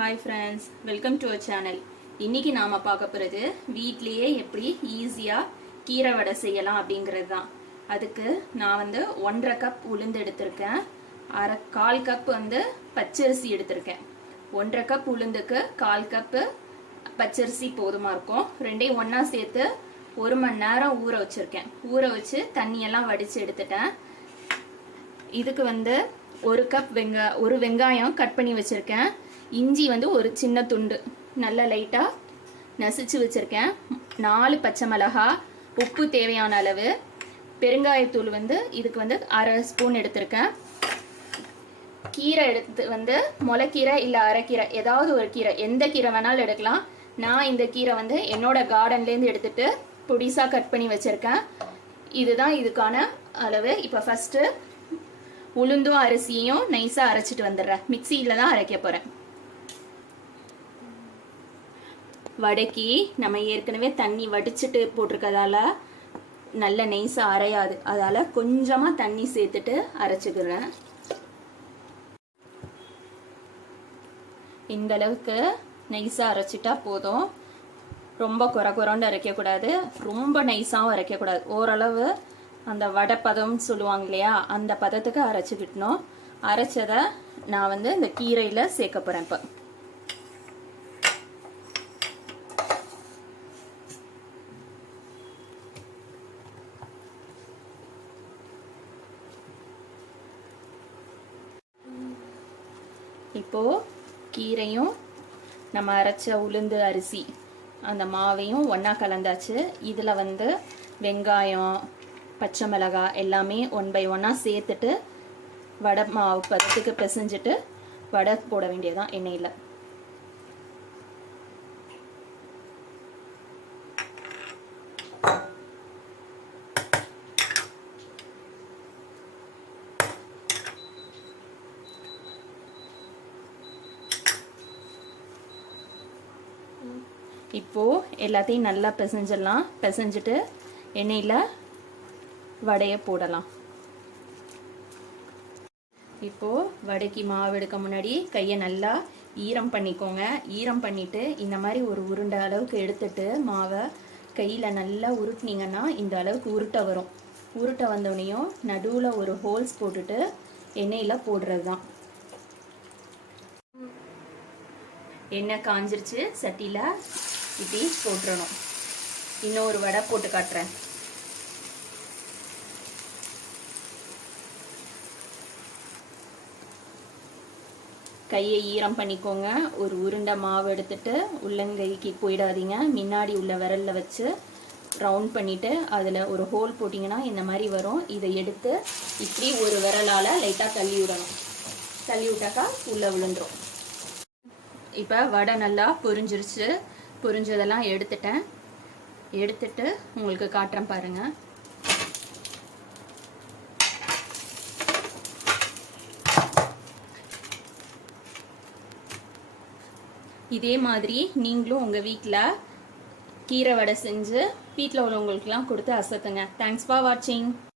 Hi friends, welcome to our channel. இன்னைக்கு நாம பார்க்க போறது வீட்லயே எப்படி ஈஸியா கீரை வடை செய்யலாம் அப்படிங்கிறது தான். அதுக்கு நான் 1.5 கப் உளுந்து எடுத்திருக்கேன். 1/4 கப் பச்சரிசி எடுத்திருக்கேன். 1.5 கப் உளுந்துக்கு 1/4 கப் பச்சரிசி போதுமா இருக்கும். ரெண்டையும் ஒண்ணா சேர்த்து 1 மணி நேரம் ஊற வச்சிருக்கேன். ஊற வச்சு தண்ணி எல்லாம் வடிச்சு எடுத்துட்டேன். இதுக்கு ஒரு கப் ஒரு வெங்காயம் கட் பண்ணி வச்சிருக்கேன். இஞ்சி ஒரு சின்ன துண்டு நல்லா லைட்டா நசிச்சு வச்சிருக்கேன். 4 பச்சை மிளகாய், உப்பு தேவையான அளவு, பெருங்காயத்தூள் இதுக்கு 1/2 ஸ்பூன் எடுத்திருக்கேன். கீரை எடுத்து முளைக்கீரை இல்ல அரைக்கீரை ஏதாவது ஒரு கீரை, எந்த கீரை வேணாலும் எடுக்கலாம். நான் இந்த கீரை என்னோட கார்டன்ல இருந்து எடுத்துட்டு பொடிசா கட் பண்ணி வச்சிருக்கேன். இதுதான் இதுக்கான அளவு. இப்போ ஃபர்ஸ்ட் உளுந்தும் அரிசியையும் நைஸா அரைச்சிட்டு வந்துடுறேன். மிக்சியில தான் அரைக்க போறேன். வடைக்கு நம்ம ஏற்கனவே தண்ணி வடிச்சிட்டு போட்டிருக்கதால நல்ல நைஸா அரையாது. அதால கொஞ்சமா தண்ணி சேர்த்துட்டு அரைச்சுக்கிறேன். இந்த அளவுக்கு நைஸா அரைச்சிட்டா போதும். ரொம்ப குறன்னு அரைக்க கூடாது, ரொம்ப நைஸாவும் அரைக்க கூடாது. ஓரளவு அந்த வடை பதம் சொல்லுவாங்க இல்லையா, அந்த பதத்துக்கு அரைச்சுக்கிட்டணும். அரைச்சதை நான் இந்த கீரையில சேர்க்க போறேன். இப்போ கீரையும் நம்ம அரைச்ச உளுந்து அரிசி அந்த மாவையும் ஒண்ணா கலந்தாச்சு. இதுல வெங்காயம், பச்சை மிளகாய் எல்லாமே 1 by 1 சேர்த்துட்டு வடை மாவு பதத்துக்கு பிசைஞ்சிட்டு வடை போட வேண்டியதான் எண்ணெயில். இப்போ எல்லாத்தையும் நல்லா பிசைஞ்சிடலாம். பிசைஞ்சிட்டு எண்ணெயில் வடையை போடலாம். இப்போ வடைக்கு மாவு எடுக்க முன்னாடி கையை நல்லா ஈரம் பண்ணிக்கோங்க. ஈரம் பண்ணிட்டு இந்த மாதிரி ஒரு உருண்டை அளவுக்கு எடுத்துட்டு மாவை கையில நல்லா உருட்டினீங்கன்னா இந்த அளவுக்கு உருட்டை வரும். உருட்டை வந்தோடனையும் நடுவுல ஒரு ஹோல்ஸ் போட்டுட்டு எண்ணெயில போடுறது தான். எண்ணெய் காஞ்சிருச்சு. சட்டியில இப்படி போட்டுறணும். இன்னொரு வடை போட்டு காட்டுறேன். கையை ஈரம் பண்ணிக்கோங்க. ஒரு உருண்டை மாவு எடுத்துட்டு உள்ளங்கைக்கு போயிடாதீங்க. முன்னாடி உள்ள விரல்ல வச்சு ரவுண்ட் பண்ணிட்டு அதுல ஒரு ஹோல் போட்டிங்கன்னா இந்த மாதிரி வரும். இதை எடுத்து இப்படி ஒரு விரலால லைட்டா தள்ளி விடணும். தள்ளி விட்டாக்கா உள்ள விழுந்துரும். இப்ப வடை நல்லா பொரிஞ்சிருச்சு. பொரிஞ்சதெல்லாம் எடுத்துட்டேன். எடுத்துட்டு உங்களுக்கு காட்டுறேன் பாருங்க. இதே மாதிரி நீங்களும் உங்க வீட்டில் கீரை வடை செஞ்சு வீட்டில் உள்ளவங்களுக்குலாம் கொடுத்து அசத்துங்க. தேங்க்ஸ் ஃபார் வாட்சிங்.